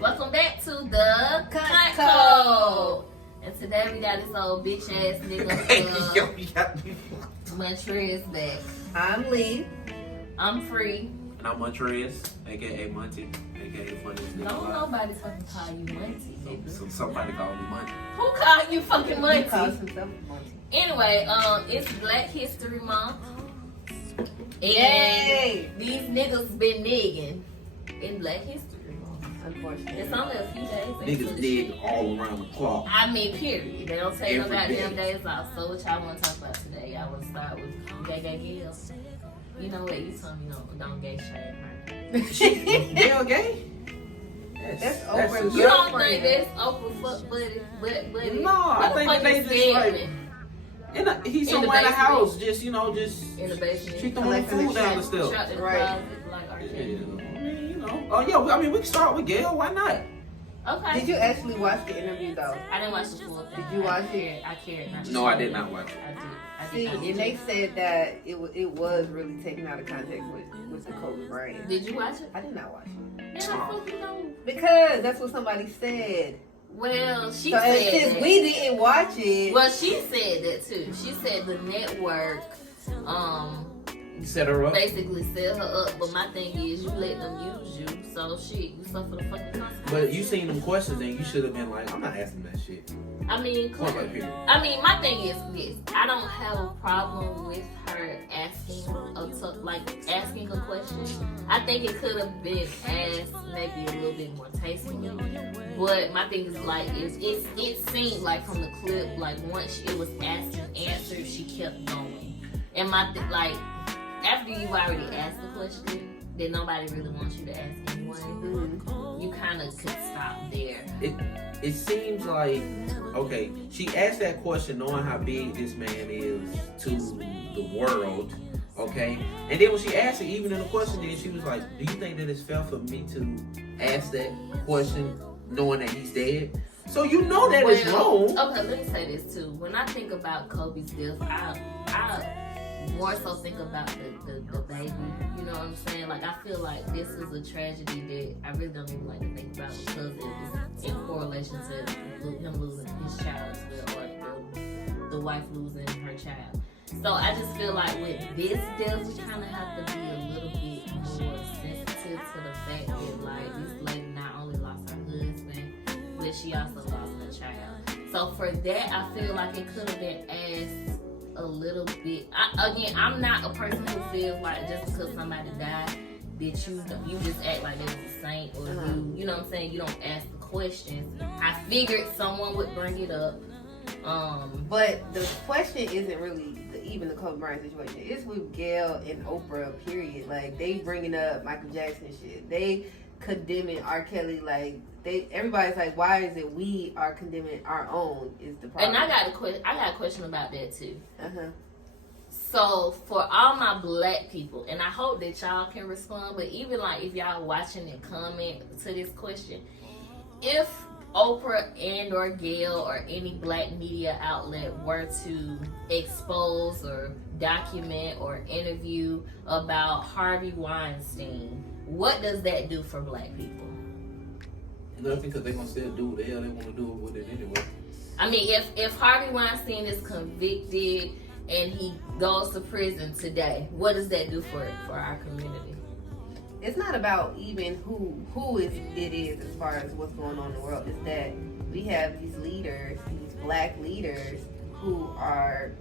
Welcome back to the C.U.N.T. Code. And today we got this old bitch ass nigga. Montrez back. I'm Lee. I'm Free. And I'm Montrez, aka Monty, aka Funny. Don't nobody fucking call you Monty, nigga. So somebody called me Monty. Who called you fucking Monty? He calls himself Monty. Anyway, it's Black History Month. And Yay! these niggas been nigging in Black History Month. Unfortunately. It's only a few days. Niggas dig all around the clock. I mean, period. They don't take no Every goddamn day. days off. So what y'all want to talk about today? Y'all want to start with gay girls? You know what? You told me don't gay shame her. Gail gay? That's over. You don't think that's Oprah fuck buddy? No, I think that they just like... he's In the somewhere in the basement. house, just, you know, just... In the basement. She throwing food down the stairs. Trapped in the Right. closet like R. Yeah, Kelly. I mean, you know. Oh, yeah, I mean, we can start with Gail. Why not? Okay. Did you actually watch the interview though? I didn't watch the full thing. Did you watch it? I cared not. No, I did not watch it. I See, did not. and they said that it was really taken out of context with the Kobe Bryant. Did you watch it? I did not watch it. Man, how the fuck you know? Because that's what somebody said. Well, she So and said since that. we didn't watch it, Well, she said that too. She said the network, You set her up? basically set her up. But my thing is, you let them use you, so shit, you suffer the fucking consequences. But you seen them questions and you should have been like, I'm not asking that shit. I mean, Point blank period. I mean, my thing is this: I don't have a problem with her asking asking a question. I think it could have been asked maybe a little bit more tastefully. But my thing is like, it seemed like from the clip, like once it was asked and answered, she kept going. And like after you already asked the question that nobody really wants you to ask anyway, you kind of could stop there. It seems like, okay, she asked that question knowing how big this man is to the world, okay? And then when she asked it, even in the question, then she was like, do you think that it's fair for me to ask that question knowing that he's dead? So you know that it's wrong. Okay, let me say this too. When I think about Kobe's death, I more so think about the baby. You know what I'm saying? Like, I feel like this is a tragedy that I really don't even like to think about because it was in correlation to him losing his child as well, or the wife losing her child. So I just feel like with this death, we kind of have to be a little bit more sensitive to the fact that, like, this lady not only lost her husband, but she also lost her child. So for that, I feel like it could have been asked a little bit. I'm not a person who feels like just because somebody died that you just act like they was a saint, or you know what I'm saying, you don't ask the questions. I figured someone would bring it up. but the question isn't really even the Kobe Bryant situation. It's with Gail and Oprah, period. Like, they bringing up Michael Jackson shit. They condemning R. Kelly. Like, everybody's like, why is it we are condemning our own is the problem. And I got a question about that too. Uh-huh. So for all my black people, and I hope that y'all can respond, but even like if y'all watching and comment to this question, if Oprah and or Gail or any black media outlet were to expose or document or interview about Harvey Weinstein, what does that do for black people? Nothing, because they're going to still do what the hell they want to do with it anyway. I mean, if Harvey Weinstein is convicted and he goes to prison today, what does that do for our community? It's not about even who it is as far as what's going on in the world. It's that we have these leaders, these black leaders, who are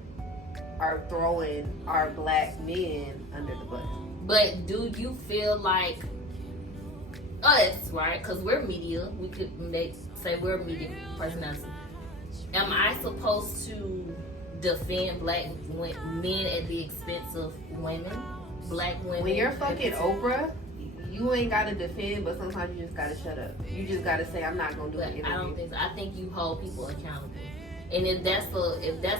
throwing our black men under the bus. But do you feel like us, right? Because we're media. We could say we're media personalities. Am I supposed to defend black men at the expense of women? Black women? When you're fucking Oprah, you ain't gotta defend, but sometimes you just gotta shut up. You just gotta say, I'm not gonna do it. I don't think so. I think you hold people accountable. And if that's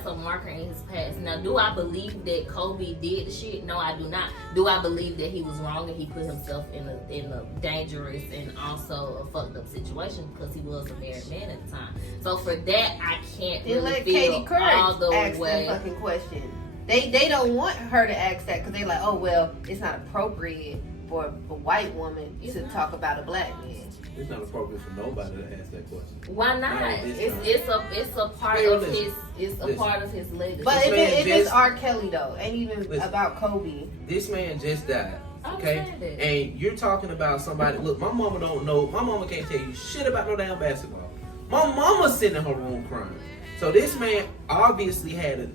a marker in his past. Now, do I believe that Kobe did the shit? No, I do not. Do I believe that he was wrong and he put himself in a dangerous and also a fucked up situation because he was a married man at the time? So for that, I can't Then really let feel Katie Couric all the ask way. that fucking question. They don't want her to ask that because they're like, oh well, it's not appropriate for a white woman to talk about a black man. It's not appropriate for nobody to ask that question. Why not? No, It's a part of his part of his legacy. But if it's R. Kelly though, ain't even about Kobe. This man just died. Okay, It. and you're talking about somebody. Look, my mama don't know. My mama can't tell you shit about no damn basketball. My mama's sitting in her room crying. So this man obviously had a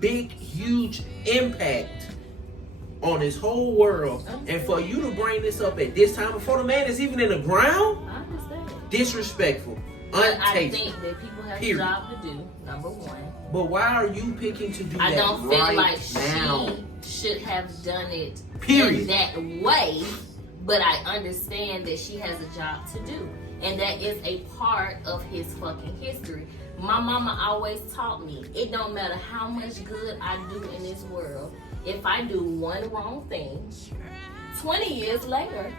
big, huge impact on this whole world. And for you to bring this up at this time before the man is even in the ground, I understand. Disrespectful. But I Untasteful. think that people have Period. a job to do. Number one. But why are you picking to do that I don't feel right like now? she should have done it Period. in that way. But I understand that she has a job to do. And that is a part of his fucking history. My mama always taught me, it don't matter how much good I do in this world. If I do one wrong thing, 20 years later,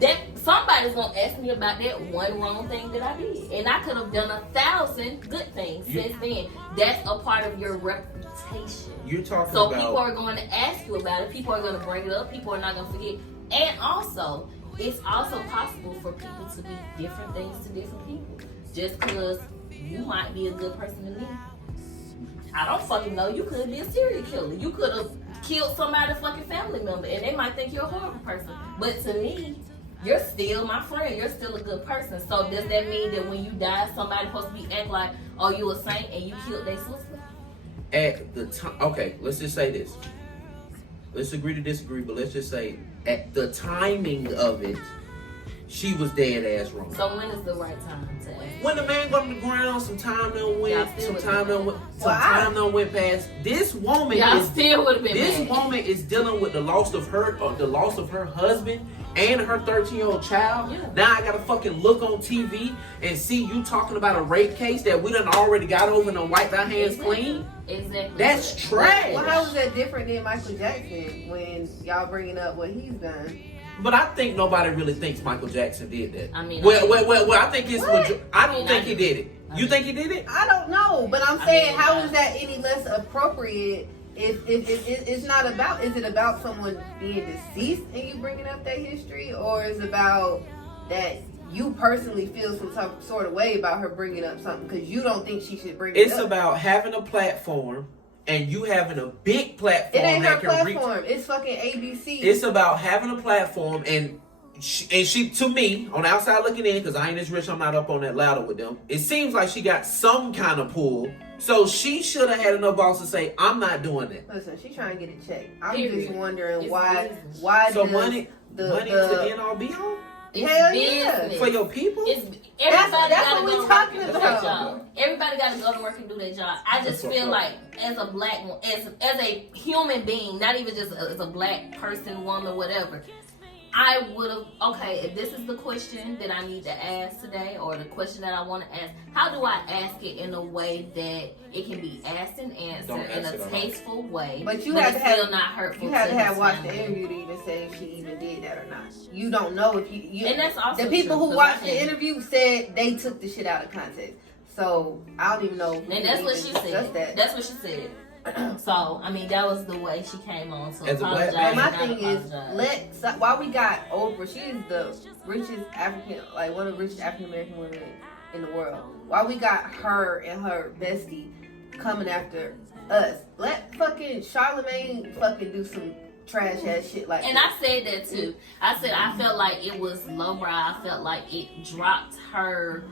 that somebody's gonna ask me about that one wrong thing that I did. And I could have done 1,000 good things since then. That's a part of your reputation. You're talking So about... people are going to ask you about it. People are going to bring it up. People are not going to forget. And also, it's also possible for people to be different things to different people. Just because you might be a good person to me, I don't fucking know. You could be a serial killer. You could have killed somebody's fucking family member, and they might think you're a horrible person. But to me, you're still my friend. You're still a good person. So does that mean that when you die, somebody's supposed to be act like, oh, you a saint and you killed their sister? At the time, okay, let's just say this. Let's agree to disagree, but let's just say at the timing of it, she was dead ass wrong. So when is the right time to ask? When the man got on the ground, some time done went, Y'all still some would've time been done went, mad. some time done went past. This woman Y'all is still would have been this mad. woman is dealing with the loss of her husband and her 13-year-old child. Yeah. Now I gotta fucking look on TV and see you talking about a rape case that we done already got over and done wiped our hands clean. Exactly. That's trash. Well, how is that different than Michael Jackson when y'all bringing up what he's done? But I think nobody really thinks Michael Jackson did that. I mean, well, I think it's. What? I don't think he did it. You think he did it? I don't know, but I'm saying, how mean, is that any less appropriate? If it's not about, is it about someone being deceased and you bringing up that history, or is it about that you personally feel some sort of way about her bringing up something because you don't think she should bring it up? It's about having a platform and you having a big platform. It ain't her that can reach. platform. It's fucking ABC. It's about having a platform and she to me on the outside looking in, because I ain't as rich, I'm not up on that ladder with them. It seems like she got some kind of pull. So she should have had enough balls to say, I'm not doing that. Listen, she's trying to get a check. I'm Period. just wondering It's why So does money is the end all be all It's Hell business. yeah. for your people. It's everybody That's gotta what go we to talking work and do their about. job. Everybody gotta go to work and do their job. I just That's feel what- like as a black one, as a human being, not even just as a black person, woman, whatever. I would have, okay, if this is the question that I need to ask today, or the question that I want to ask, how do I ask it in a way that it can be asked and answered Don't in ask a it at all. tasteful way, But you but have it's to have still not hurtful? You have to have his watched the family. interview to even say if she even did that or not. You don't know if you And that's also the people true, who 'cause watched I the can- interview said they took the shit out of context. So I don't even know. If we And that's can what even she discuss said. That. That's what she said. So, I mean, that was the way she came on. So As a black apologize. man- My and not thing is, apologize. while we got Oprah, she is the richest African, like one of the richest African American women in the world. While we got her and her bestie coming after us, let fucking Charlemagne fucking do some trash ass shit like And that. I said that too. I said I felt like it was lowbrow. I felt like it dropped her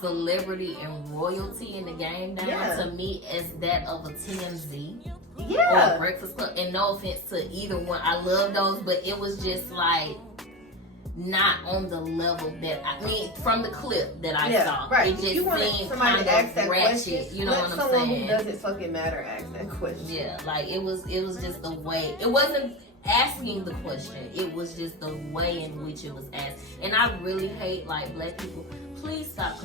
celebrity and royalty in the game down Yeah. to me as that of a TMZ or Yeah. a Breakfast Club. And no offense to either one, I love those, but it was just like not on the level that I mean from the clip that I saw. Right. It just You want seemed somebody kind to ask that of ratchet. question? You know let what I'm someone saying? who doesn't fucking matter ask that question. Yeah, like it was just the way. It wasn't asking the question. It was just the way in which it was asked. And I really hate like black people. Please stop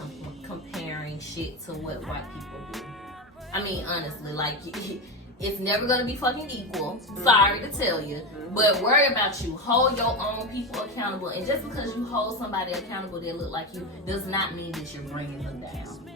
comparing shit to what white people do. I mean, honestly, like it's never gonna be fucking equal. Sorry to tell you, but worry about you. Hold your own people accountable. And just because you hold somebody accountable that look like you does not mean that you're bringing them down.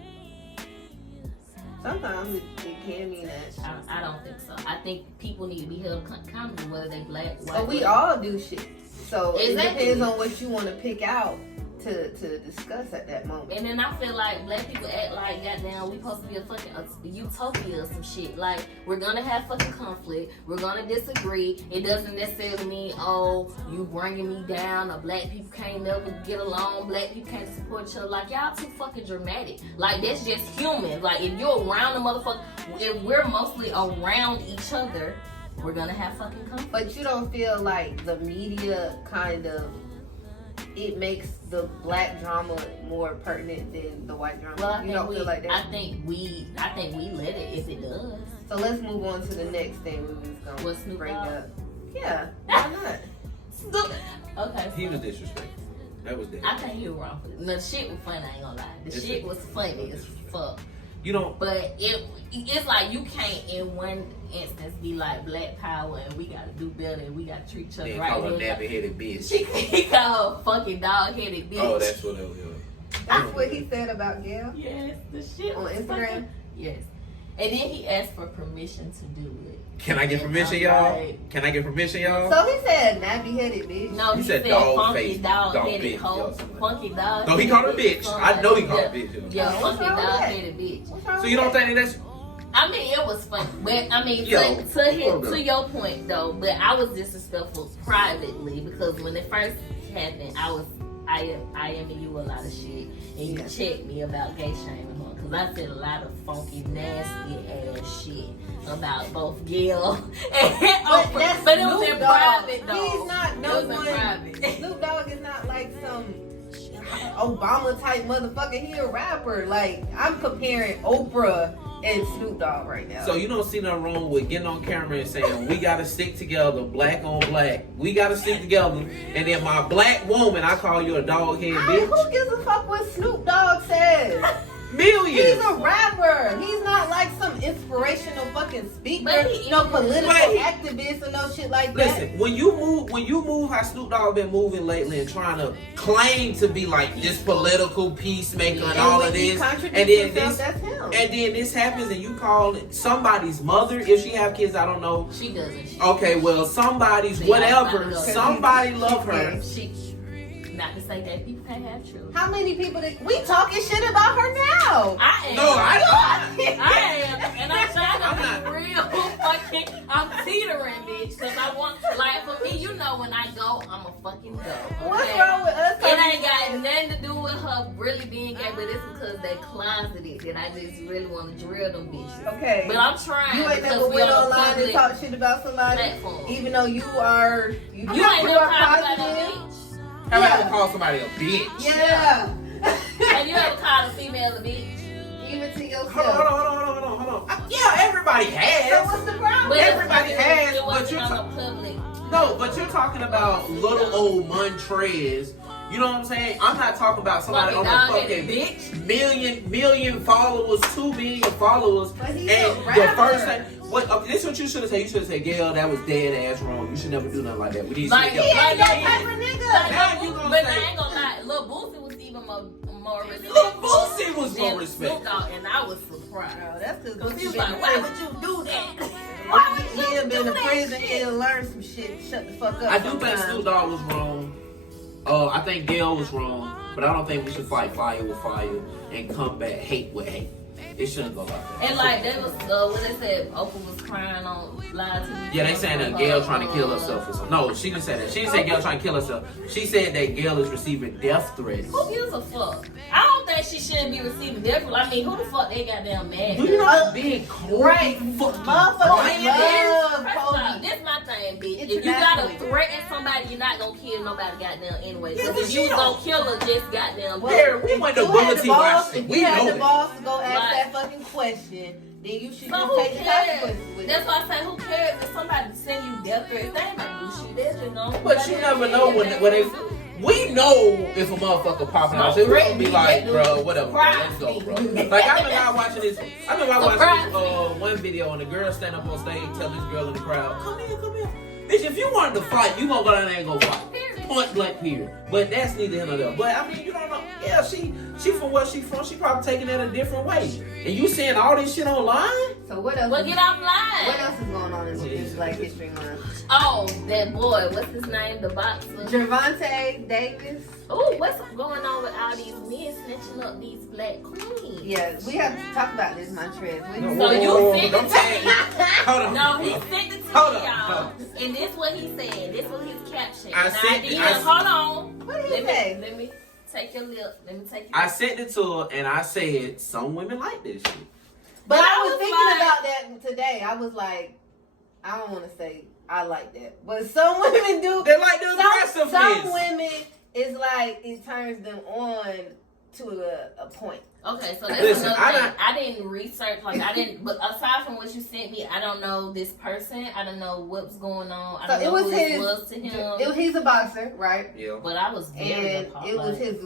Sometimes it can mean that. I don't think so. I think people need to be held accountable, whether they black, white. But we whatever. all do shit. So Exactly. it depends on what you want to pick out to discuss at that moment. And then I feel like black people act like, goddamn, we supposed to be a fucking utopia or some shit. Like, we're gonna have fucking conflict. We're gonna disagree. It doesn't necessarily mean, oh, you bringing me down, or black people can't never get along, black people can't support each other. Like, y'all too fucking dramatic. Like, that's just human. Like, if you're around the motherfucker, if we're mostly around each other, we're gonna have fucking conflict. But you don't feel like the media kind of, it makes the black drama more pertinent than the white drama? Well, you don't feel like that? I think we let it if it does. So let's move on to the next thing we was going What's to Snoop bring Dogg? up. Yeah, why not? Okay. He was disrespectful. That was that. I think you were wrong for it. The shit was funny, I ain't gonna lie. The shit was funny as fuck. You don't. But it's like you can't in one instance be like black power and we gotta do better and we gotta treat each other They right. call her nappy headed bitch. He called her fucking dog headed bitch. Oh, that's what it was. That's what he said about Gail Yes, the shit on was Instagram. fucking- yes. And then he asked for permission to do it. Can I get And permission, I'm y'all? like- Can I get permission, y'all? So he said nappy headed bitch. No, He he said said dog funky face, dog dog headed bitch, hoe. or something. Funky dog. No, he called her headed bitch. I know he called her yeah. bitch. Yeah, What's funky wrong with dog that? headed bitch. What's wrong So with you don't that? think that's I mean, it was funny, but I mean, Yo, to your point though. But I was disrespectful privately because when it first happened, I am you a lot of shit, and you checked me about gay shaming her because I said a lot of funky, nasty ass shit about both Gil and Oprah. But it was in private though. He's not It no was in one. private. Snoop Dogg is not like some Obama type motherfucker. He a rapper. Like, I'm comparing Oprah and Snoop Dogg right now. so you don't see nothing wrong with getting on camera and saying we gotta stick together, black on black. We gotta stick together, and then my black woman, I call you a dog head bitch. Who gives a fuck what Snoop Dogg says? Millions. He's a rapper. He's not like some inspirational fucking speaker, But he- no political But he- activist or no shit like that. Listen, when you move how Snoop Dogg been moving lately and trying to claim to be like this political peacemaker and all when of he this, contradicts and then himself, this, that's him. and then this happens, and you call somebody's mother if she have kids. I don't know. She doesn't. She, Okay, well, somebody's See, I'm whatever. not gonna- Somebody love her. she. Not to say that people can't have children. How many people we talking shit about her now? I am. No, I I am, and I'm trying to I'm be real fucking. I'm teetering, bitch, because I want, like, for me, you know, when I go, I'ma fucking go. Okay? What's wrong with us? It ain't got nothing to do with her really being gay, but it's because they closeted, and I just really want to drill them bitches. Okay. But I'm trying. You ain't because never we went on a online and public talk shit about somebody, platform. even though you are You ain't never called about a positive. bitch. Have I ever called somebody a bitch? Yeah. Have you ever called a female a bitch? Even to yourself. Hold on. Yeah, everybody So has. what's the problem? But Everybody has, it but wasn't you're on a public. No, but you're talking about little old Montrez. You know what I'm saying? I'm not talking about somebody on Fucking a dog-headed fucking bitch. million followers, 2 million followers. But he's And a the rapper. first thing, this is what you should have said. You should have said, Gail, that was dead ass wrong. You should never do nothing like that. We need to Like, stick He together. ain't that type of nigga. Now you gonna But say- I ain't gonna lie, Lil Boosie was even more respectful. Lil Boosie was more than respectful. Snoop Dogg, and I was surprised. Bro, that's because Cause he was like, why would you do that? Why Why would he you have do been in that prison shit? and learned some shit. Shut the fuck up. I do think sometimes. Snoop Dogg was wrong. I think Gail was wrong, but I don't think we should fight fire with fire and combat hate with hate. It shouldn't go like that. And like they was, what they said, Oprah was crying on live TV. Yeah, they saying that Gail trying to kill herself or something. No, she didn't say that. She didn't say Gail trying to kill herself. She said that Gail is receiving death threats. Who gives a fuck? I don't think she shouldn't be receiving death. I mean, who the fuck they goddamn mad? Do you know how big Kobe Right. fucking Motherfuckers Bryant is? love First of all, Kobe. this my thing, bitch. If you gotta threaten somebody, you're not gonna kill nobody goddamn anyway. Yeah, Because but if she you don't- gonna kill her, just goddamn. Well, There, we if went to you had Bulletin the balls- Washington. If We you had know the it. balls to go ask Like- that fucking question, then you should So just who take the cares? consequences with That's it. why I say, who cares if somebody send you death threats? They ain't gonna do shit. They just gonna. But you never know when they. We know if a motherfucker popping out, we're gonna be like, bro, whatever, bro, let's go, bro. Like I've been out watching this. I've been out watching this one video, and the girl stand up on stage, tell this girl in the crowd, come here. Bitch, if you wanted to fight, you gonna go down there and go fight. Period. point blank period. But that's neither here nor there. But I mean, you don't know. Yeah, she from where she from. She probably taking it a different way. And you seeing all this shit online? So what else? Well, get offline. What else is going on in this Black History Month? Oh, that boy. What's his name? The boxer. Gervonta Davis. Oh, what's going on with all these men snatching up these black queens? Yeah, we have to talk about this, Montrez. So you sent don't it tag to me. me. Hold on. No, he sent it to Hold me, on. y'all. And this what he said. This was his caption. I And sent it- did. I- Hold on. What did he say? Let me take your lip. Let me take your I sent it to her and I said some women like this shit. But But I I was was thinking like- about that today. I was like, I don't want to say I like that, but some women do. They like the aggressiveness. Some women, it's like it turns them on to a point. Okay, so that's Listen, another thing. I didn't research, but aside from what you sent me, I don't know this person. I don't know what's going on. I don't know who this was to him. He's a boxer, right? Yeah. But I was very And appalled. it was his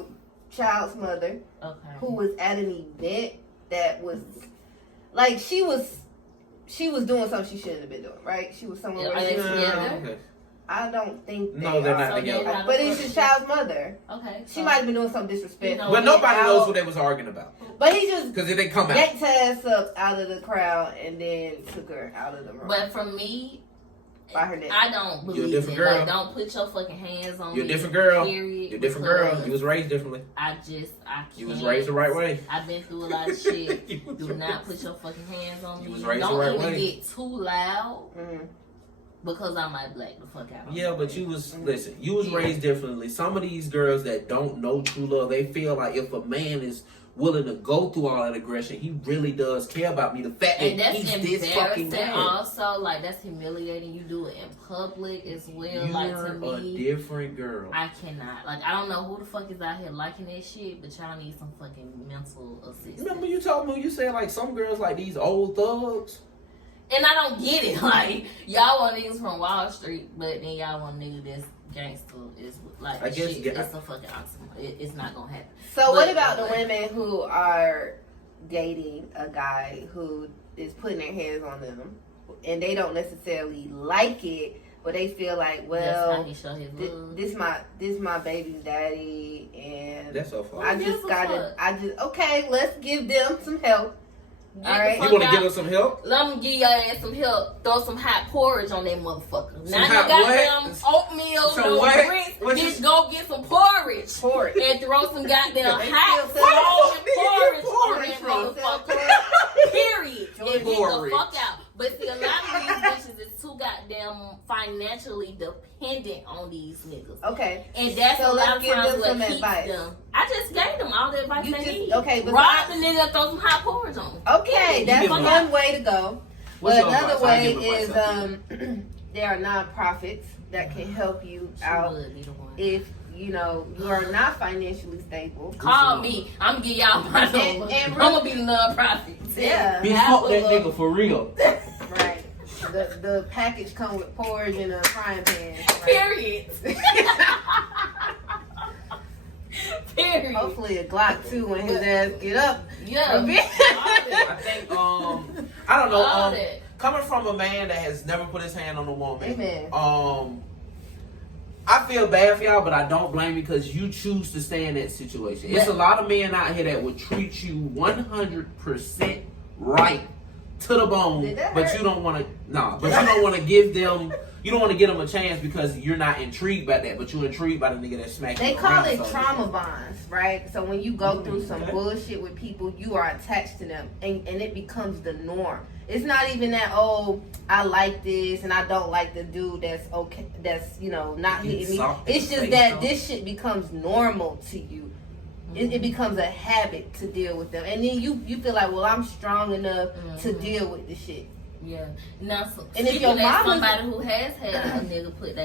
child's mother Okay. who was at an event that was like she was doing something she shouldn't have been doing, right? She was somewhere Yeah, where she are they was together? Okay. I don't think they No, they're are. not So together. they're not But it's his child's mother. Okay. She might have been doing something disrespectful. You know, But nobody knows what they was arguing about. But he just Because it didn't come out. yanked her ass up out of the crowd and then took her out of the room But for me, by her neck. I don't You're a believe different it. girl. Like, don't put your fucking hands on You're a me. different girl. Period. You're a different girl. because You was raised differently. I can't. You was raised the right way. I've been through a lot of shit. You was Do raised- not put your fucking hands on me. You was raised the Don't right even way. get too loud Mhm. because I might black the fuck out. Yeah, but you was listen. You was raised differently. Some of these girls that don't know true love, they feel like if a man is willing to go through all that aggression, he really does care about me. The fact And that that's he's this fucking embarrassing. man. Also, like that's humiliating. You do it in public as well. Like to You're a me, different girl. I cannot. Like I don't know who the fuck is out here liking that shit, but y'all need some fucking mental assistance. Remember you told me, you said like some girls like these old thugs. And I don't get it. Like y'all want niggas from Wall Street, but then y'all want niggas that's gangster. Is like I guess shit, it's a fucking oxymoron. It's not gonna happen. So what But- about the women who are dating a guy who is putting their hands on them and they don't necessarily like it, but they feel like, That's how well, he show his love. this my baby's daddy, and That's so far. I just gotta, okay, let's give them some help. Get all the right. fuck You want to out. give us some help? Let me give your ass some help. Throw some hot porridge on that motherfucker. Some Now hot you got them what? oatmeal, Some no what? grits. What you- Bitch, go get some porridge. Porridge. And throw some goddamn They hot still sell porridge porridge on from? that motherfucker. Period. And get the Porridge. fuck out. But see, a lot of these bitches is too goddamn financially dependent on these niggas. Okay. And that's So a let's lot of give times them what some keeps advice. them. I just gave them all the advice You they just- need. okay, but Rob the nigga and throw some hot porridge on him. Okay, that's give one them- way to go. What's But your another advice? I'll way give is advice. there are nonprofits that can help you She out would be the one. if you are not financially stable. Call me. I'm gonna give y'all my number. and I'm gonna be the nonprofit. Yeah, Bitch, fuck that nigga for real. right. The package come with porridge and a frying pan. Right? Period. Period. Hopefully a Glock too when his ass get up. Yeah. I think I don't know. All that. Coming from a man that has never put his hand on a woman, Amen. I feel bad for y'all, but I don't blame you because you choose to stay in that situation. It's a lot of men out here that would treat you 100% right to the bone, Did that but hurt? you don't want to. Nah, but you don't want to give them. You don't want to give them a chance because you're not intrigued by that, but you're intrigued by the nigga that's smacking. They you call around, it so- trauma bonds, right? So when you go through some bullshit with people, you are attached to them, and it becomes the norm. It's not even that, oh, I like this and I don't like the dude that's okay, that's not hitting me. soft in It's the just face, that though. this shit becomes normal to you. It becomes a habit to deal with them, and then you feel like, well, I'm strong enough to deal with the shit. Yeah. Now, And if your speaking as mama's- somebody who has had a nigga put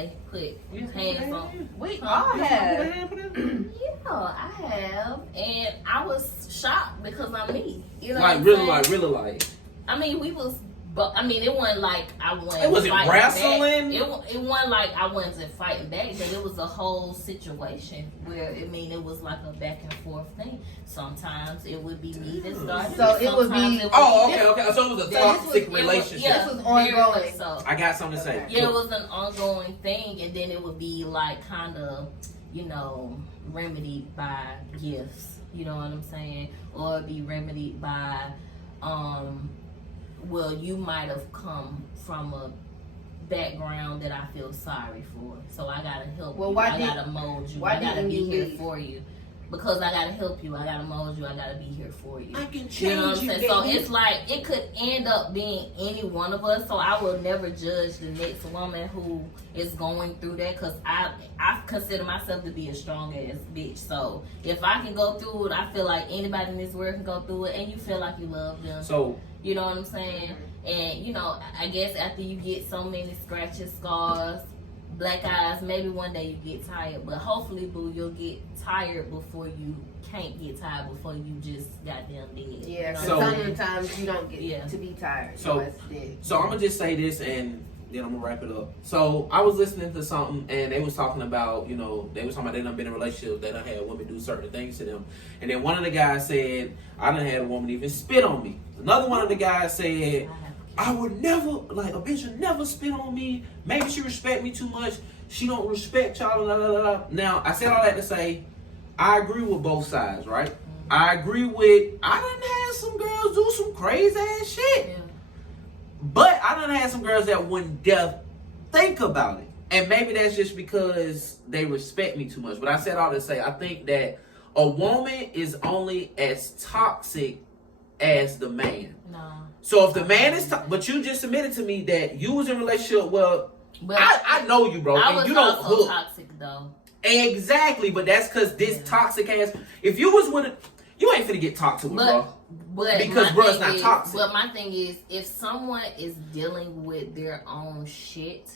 hands on. We all have. Yeah, I have, and I was shocked because I'm me. You know, Like what really, I'm like saying? really, like. I mean, we was But I mean, it wasn't like I wasn't. It wasn't fighting wrestling. Back. It wasn't like I wasn't fighting back. But it was a whole situation where it was like a back and forth thing. Sometimes it would be me that started. So it would be. Okay. So it was a toxic relationship. This was ongoing. So I got something to say. yeah, it was an ongoing thing, and then it would be like kind of, remedied by gifts. You know what I'm saying? Or it'd be remedied by, well, you might have come from a background that I feel sorry for, so I gotta help you. I gotta mold you. I gotta be here for you. Because I gotta help you, I gotta mold you, I gotta be here for you. I can change you. Know what I'm saying? So baby. it's like it could end up being any one of us. So I will never judge the next woman who is going through that, because I consider myself to be a strong ass bitch. So if I can go through it, I feel like anybody in this world can go through it, and you feel like you love them. So you know what I'm saying? And I guess after you get so many scratches, scars, black eyes, maybe one day you get tired, but hopefully, boo, you'll get tired before you can't get tired, before you just goddamn dead. Yeah, so sometimes you don't get to be tired. So I'm gonna just say this, and then I'm gonna wrap it up. So I was listening to something, and they was talking about, they was talking about they done been in relationships, they done had women do certain things to them, and then one of the guys said, I done had a woman even spit on me. Another one of the guys said, I would never, like, a bitch would never spit on me. Maybe she respect me too much. She don't respect y'all. Blah, blah, blah. Now, I said all that to say, I agree with both sides, right? I agree with, I done had some girls do some crazy ass shit. Yeah. But I done had some girls that wouldn't dare think about it. And maybe that's just because they respect me too much. But I said all to say, I think that a woman is only as toxic as the man. No. So if the man is, but you just admitted to me that you was in a relationship. Well, but I know you, bro. I and was you don't also hook. toxic though. Exactly, but that's because this toxic ass. If you was with it, you ain't finna get talked to, bro. But because bro's not is, toxic. But my thing is, if someone is dealing with their own shit,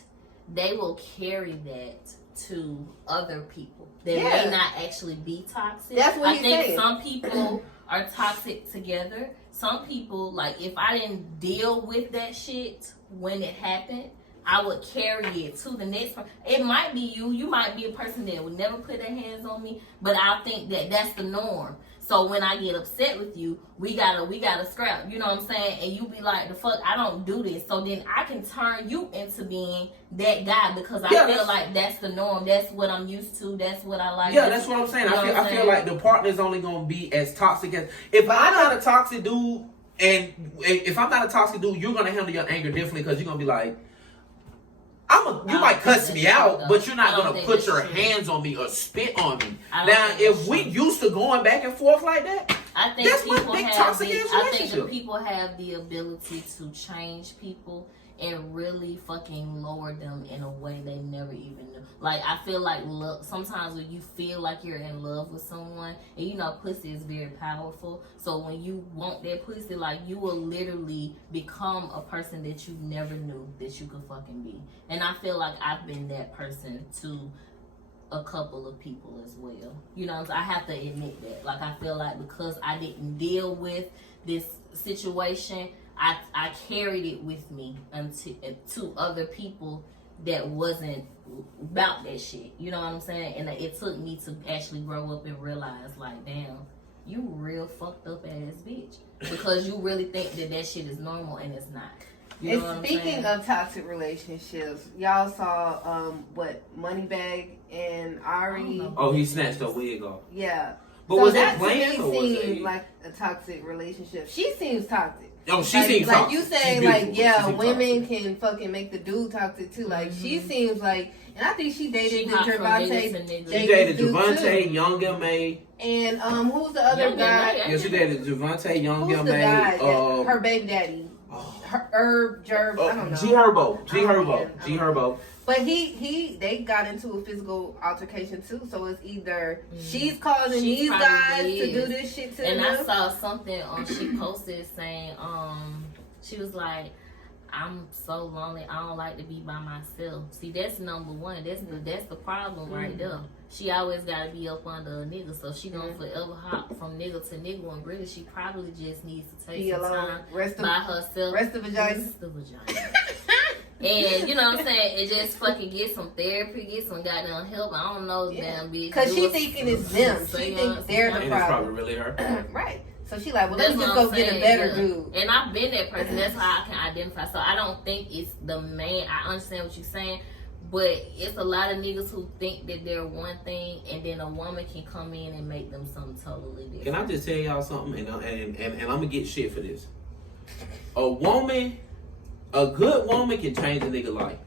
they will carry that to other people. They may not actually be toxic. That's what I think saying. Some people are toxic together. Some people, like, if I didn't deal with that shit when it happened, I would carry it to the next person. It might be you. You might be a person that would never put their hands on me, but I think that that's the norm. So when I get upset with you, we gotta scrap. You know what I'm saying? And you be like, the fuck, I don't do this. So then I can turn you into being that guy, because I feel like that's the norm. That's what I'm used to. That's what I like. Yeah, that's what I'm saying. I feel like the partner's only gonna be as toxic as. If I'm not a toxic dude, and if I'm not a toxic dude, you're gonna handle your anger differently, because you're gonna be like, you might cuss me out, but you're not gonna put your hands on me or spit on me. Now, if we used to going back and forth like that, I think that's my big toxic ass I think relationship. that people have the ability to change people and really fucking lower them in a way they never even knew. Like, I feel like sometimes when you feel like you're in love with someone, and pussy is very powerful. So when you want that pussy, like, you will literally become a person that you never knew that you could fucking be. And I feel like I've been that person to a couple of people as well. I have to admit that. Like, I feel like because I didn't deal with this situation, I carried it with me to other people that wasn't about that shit. You know what I'm saying? And it took me to actually grow up and realize, like, damn, you real fucked up ass bitch. Because you really think that shit is normal, and it's not. You know what I'm speaking saying? of toxic relationships, y'all saw Moneybag and Ari. Oh, he snatched her wig off. Yeah. But so was that that planned, to or me was seems it like a toxic relationship. She seems toxic. Oh, she seems like toxic. You say, like, yeah, women can fucking make the dude toxic too. Like, she seems like, and I think she dated Javante. She dated Javante, Young M.A. And who's the other guy? Yeah, she dated Javante, Young who's M.A. the guy? Her baby daddy. Herb, I don't know. G Herbo. But they got into a physical altercation too. So it's either she's causing these guys to do this shit to them. And I saw something she posted saying, she was like, I'm so lonely. I don't like to be by myself. See, that's number one. That's the problem right there. She always gotta be up under a nigga, so she gonna forever hop from nigga to nigga. When really, she probably just needs to take some time by herself. Rest the vagina. And you know what I'm saying? And just fucking get some therapy, get some goddamn help. I don't know, damn bitch. Cause she thinking it's them. She think they're the problem. And it's probably really her. Right. So she like, well, let's just go get a better dude. And I've been that person. That's how I can identify. So I don't think it's the man. I understand what you're saying. But it's a lot of niggas who think that they're one thing, and then a woman can come in and make them something totally different. Can I just tell y'all something? And I'm gonna get shit for this. A good woman can change a nigga life.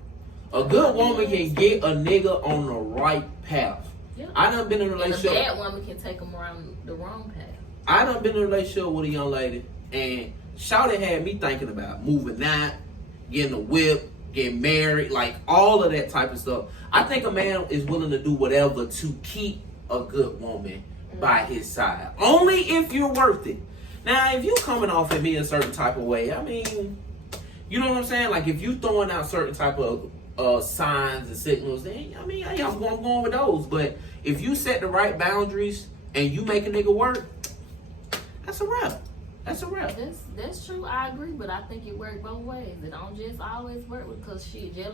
A good woman can get a nigga on the right path. Yeah. I done been in a relationship. And a bad woman can take them around the wrong path. I done been in a relationship with a young lady, and Shawty had me thinking about moving out, getting a whip, getting married, like all of that type of stuff. I think a man is willing to do whatever to keep a good woman by his side. Only if you're worth it. Now, if you coming off at me a certain type of way, I mean, you know what I'm saying? Like, if you throwing out certain type of signs and signals, then, I mean, I'm going with those. But if you set the right boundaries and you make a nigga work, that's a wrap. That's a wrap. That's true. I agree, but I think it works both ways. It don't just always work because shit, just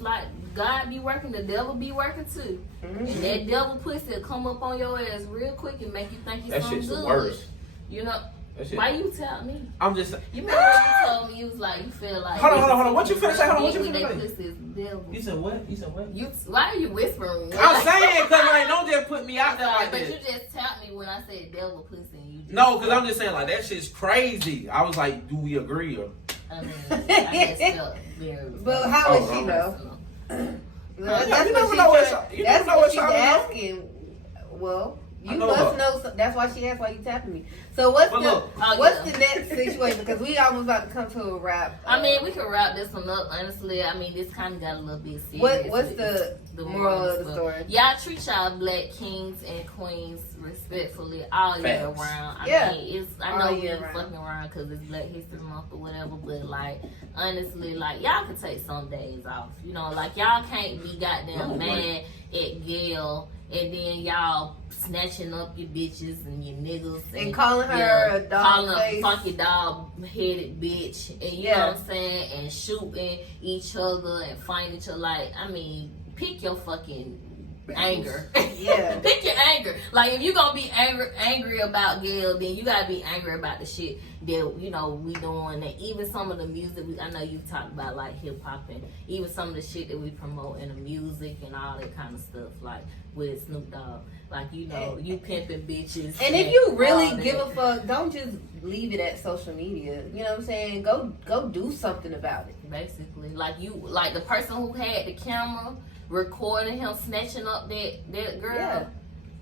like God be working, the devil be working too. Mm-hmm. And that devil pussy will come up on your ass real quick and make you think you're something good. That shit's the worst. You know. Why you tell me? I'm just. You remember when you told me you was like you feel like. Hold on. What you finna say? Hold on. What you finna say? You said what? Why are you whispering? I'm saying because like don't just put me out there like but that. But you just tapped me when I said devil pussy. And you just no, because I'm just saying like that shit's crazy. I was like, do we agree or? I mean, I guess felt very. But how is she though? That's what she's asking. Well. You must know. That's why she asked why you tapping me. So what's the next situation? Because we almost about to come to a wrap. I mean, we can wrap this one up. Honestly, I mean, this kind of got a little bit serious. What's the moral of the story? Y'all treat y'all black kings and queens respectfully all year round. I mean, I know we fucking around because it's Black History Month or whatever. But like, honestly, like y'all can take some days off. You know, like y'all can't be goddamn mad at Gail. And then y'all snatching up your bitches and your niggas and calling her a dog, calling a funky dog headed bitch, and you know what I'm saying, and shooting each other and fighting each other. Like, I mean, pick your fucking anger. Yeah, pick your anger. Like, if you gonna be angry about Gail, then you gotta be angry about the shit that we doing. And even some of the music I know you've talked about, like hip hop, and even some of the shit that we promote in the music and all that kind of stuff, like with Snoop Dogg, like you pimping bitches. And if you really give a fuck, don't just leave it at social media. You know what I'm saying? Go do something about it. Basically, like the person who had the camera recording him snatching up that girl. Yeah.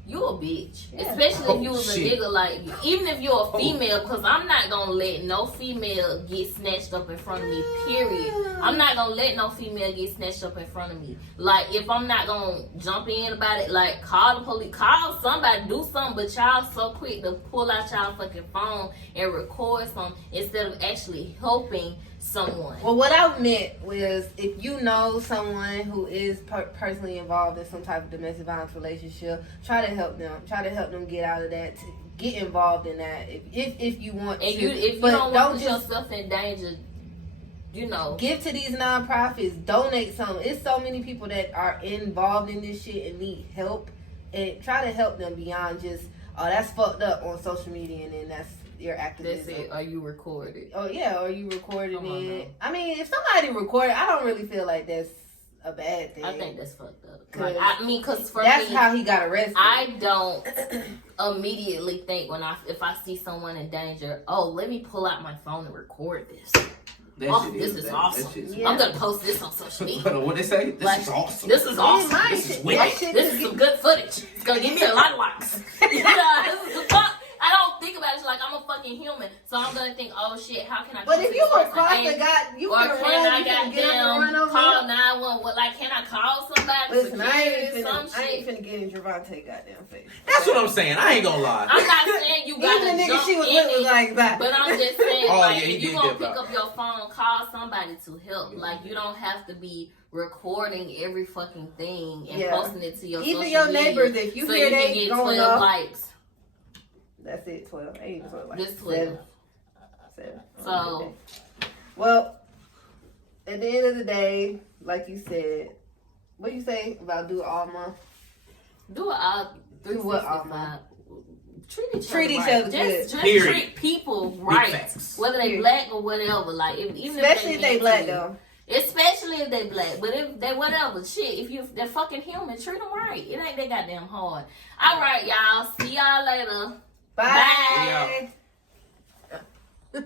You a bitch. Yeah. Especially if you was a nigga like you. Even if you're a female, because I'm not going to let no female get snatched up in front of me, period. I'm not going to let no female get snatched up in front of me. Like, if I'm not going to jump in about it, like, call the police, call somebody, do something, but y'all so quick to pull out y'all fucking phone and record something instead of actually helping someone. Well, what I meant was if you know someone who is personally involved in some type of domestic violence relationship, try to help them get out of that, get involved in that if you want and to. If you don't want to put yourself in danger, give to these nonprofits, donate some. It's so many people that are involved in this shit and need help, and try to help them beyond just that's fucked up on social media and then that's your activism. That's it. Are you recorded? Oh yeah, are you recording it? I mean, if somebody recorded, I don't really feel like that's a bad thing. I think that's fucked up. Because for that's me, how he got arrested. I don't immediately think if I see someone in danger, let me pull out my phone and record this. This is awesome. I'm gonna post this on social media. What they say? This is awesome. This is awesome. This is wicked. This is some good footage. It's gonna give me a lot of likes. This is the fuck. I don't think about it like I'm a fucking human. So So I'm gonna think, oh shit, how can I? But if you were were cross the God, you or can can run, I you can get up and goddamn run over. call 911? Like, can I call somebody? Listen, I ain't shit? finna get in Javante goddamn face. That's what I'm saying. I ain't gonna lie. I'm not saying you gotta Even the nigga jump she was in with was it, like that. but I'm just saying, Oh, like, yeah, he if you did gonna that pick about- up your phone, call somebody to help. Like, you don't have to be recording every fucking thing and posting it to your even social your media neighbors, if you so hear you can they get going 12 off. likes. That's it, 12. Ain't even 12 likes. Just 12. 7. So, Okay. Well, at the end of the day, like you said, what you say about do it all month? do it all. Do what all 365. month? Treat each other right. Just Period. treat people right, facts. whether they black or whatever. Like, even Especially if if they mean black to you. though. Especially if they black, but if they whatever, shit. If they're fucking human, treat them right. It ain't that goddamn hard. All right, y'all. See y'all later. Bye. Bye. Yeah.